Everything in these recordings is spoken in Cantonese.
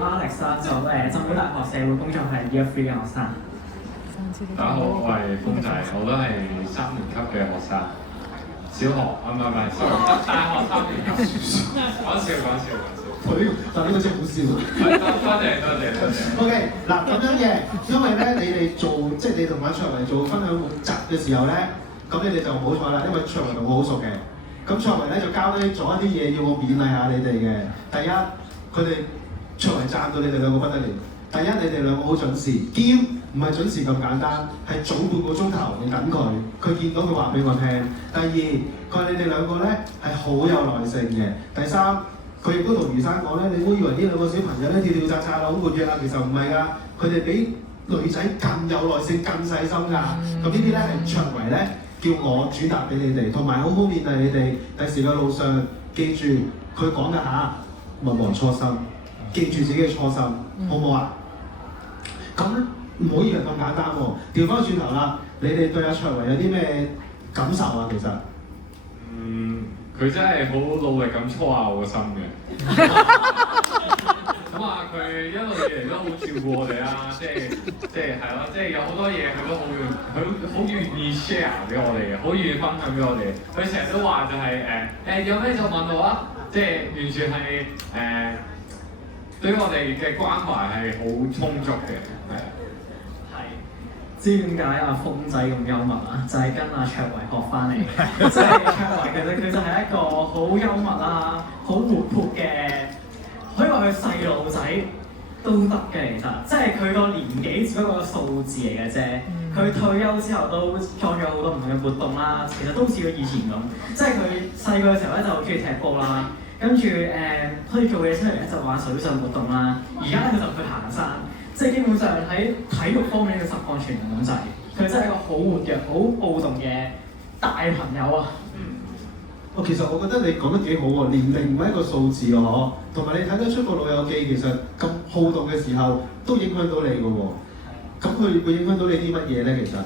Alex 啦，就浸會大學社會工作係 Year 3嘅學生。大家好，我係風仔，我都係3年級嘅學生。小學唔係，sorry，大學3年級。講笑。但呢個真係好笑。多謝。OK， 嗱咁樣嘅，因為咧你哋做即係你同阿卓維做分享活集嘅時候咧，咁你哋就唔好彩啦，因為卓維同我好熟嘅。咁卓維咧就交低咗一啲嘢要我勉勵下你哋嘅。第一，佢哋卓維讚到你哋兩個不得了。第一，你哋兩個好準時，兼唔係準時咁簡單，係早半個鐘頭你等佢，佢見到佢話俾我聽。第二，佢話你哋兩個咧係好有耐性嘅。第三，佢亦都同余生講咧，你唔好以為呢兩個小朋友咧跳跳扎扎啦，好活躍啦，其實唔係㗎，佢哋比女仔更有耐性、更細心㗎。咁呢啲咧係卓維咧叫我轉達俾你哋，同埋好好勉勵你哋。第時嘅路上，記住佢講嘅嚇，勿忘初心，記住自己嘅初心，好唔好啊？咁唔好以為咁簡單喎，調翻轉頭啦，你哋對阿卓維有啲咩感受啊？其實，佢真係好努力咁搓下我個心嘅。咁啊，佢一路以嚟都好照顧我哋啦，即係咯，即係有好多嘢佢都好願意 share 俾我哋嘅，好願意分享俾我哋。佢成日都話就係有咩就問我啊，即係完全係對於我哋嘅關懷係好充足嘅，係。知點解阿風仔咁幽默啊？就係跟阿卓維學翻嚟。即係卓維其實佢就係一個好幽默啦、好活潑嘅，可以話佢細路仔都得嘅。其實即係佢個年紀只不過個數字嚟嘅啫。佢退休之後都創咗好多唔同嘅活動啦，其實都似佢以前咁。即係佢細個嘅時候咧就好中意踢波啦，跟住可以做嘢出嚟咧就話水上活動啦。而家咧佢就去行山。即係基本上喺體育方面嘅實幹全能咁滯，佢真係一個好活躍、好暴動嘅大朋友啊！其實我覺得你講得幾好喎，年齡唔係一個數字喎，嗬。同埋你睇得出個老友記其實咁好動嘅時候，都影響到你嘅喎。咁佢會影響到你啲乜嘢咧？其實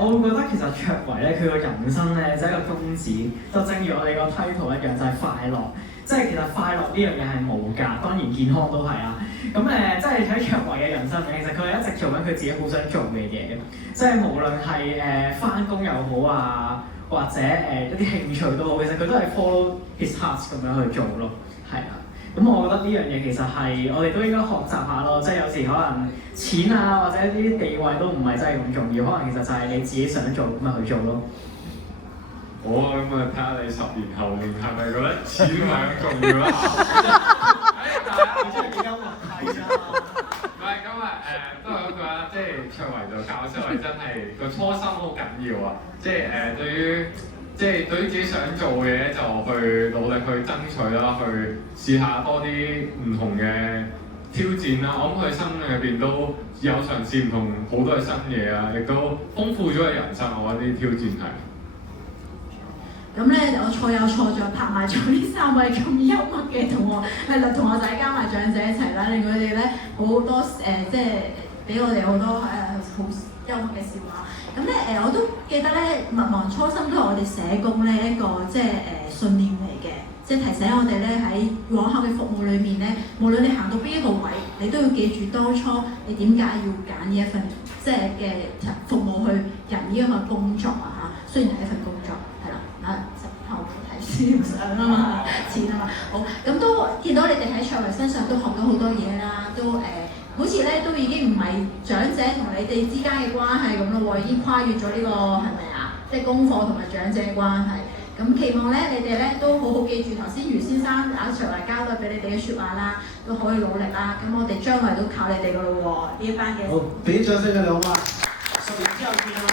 我會覺得其實卓維咧，佢個人生咧就係一個宗旨，就正如我哋個 title 一樣，就係快樂。即係其實快樂呢樣嘢係無價，當然健康都係啦。咁即係喺卓維嘅人生咧，其實佢係一直做緊佢自己好想做嘅嘢，即係無論係返工又好啊，或者一啲興趣都好，其實佢都係 follow his heart 咁樣去做咯，係啊。咁我覺得呢樣嘢其實係我哋都應該學習下咯，即係有時可能錢啊或者一啲地位都唔係真係咁重要，可能其實就係你自己想做咁咪去做咯。好啊，咁啊睇下你10年後面係咪覺得錢係咁重要啦？大家真係幾幽默係啊！唔係咁啊都係嗰句啦，即係卓維做教授係真係個初心好緊要啊！即係對於自己想做嘅嘢就去努力去爭取啦，去試下多啲唔同嘅挑戰啦。我諗佢生命入邊都有嘗試唔同好多嘅新嘢啊，亦都豐富咗佢人生。我覺得啲挑戰係。咁咧，我錯有錯在拍埋咗呢3位咁幽默嘅同學仔加埋長者一齊啦，令佢哋咧好多即係俾我哋好多好幽默嘅笑話。咁咧我都記得咧，勿忘初心都係我哋社工咧一個即係信念嚟嘅，即係提醒我哋咧喺往後嘅服務裏面咧，無論你行到邊一個位，你都要記住當初你點解要揀呢一份即係嘅服務去人呢一個工作啊嚇，雖然係一份工作，係啦。後睇書相啊嘛，錢啊嘛，好咁都見到你哋喺卓維身上都學到好多嘢啦，都好似咧都已經唔係長者同你哋之間嘅關係咁咯喎，已經跨越咗呢個係咪啊？即係功課同埋長者嘅關係。咁期望咧你哋咧都好好記住頭先余先生卓維交代俾你哋嘅説話啦，都可以努力啦。咁我哋將來都靠你哋噶咯喎，呢一班嘅。好，俾啲掌聲佢哋好嗎？10年之後見啦！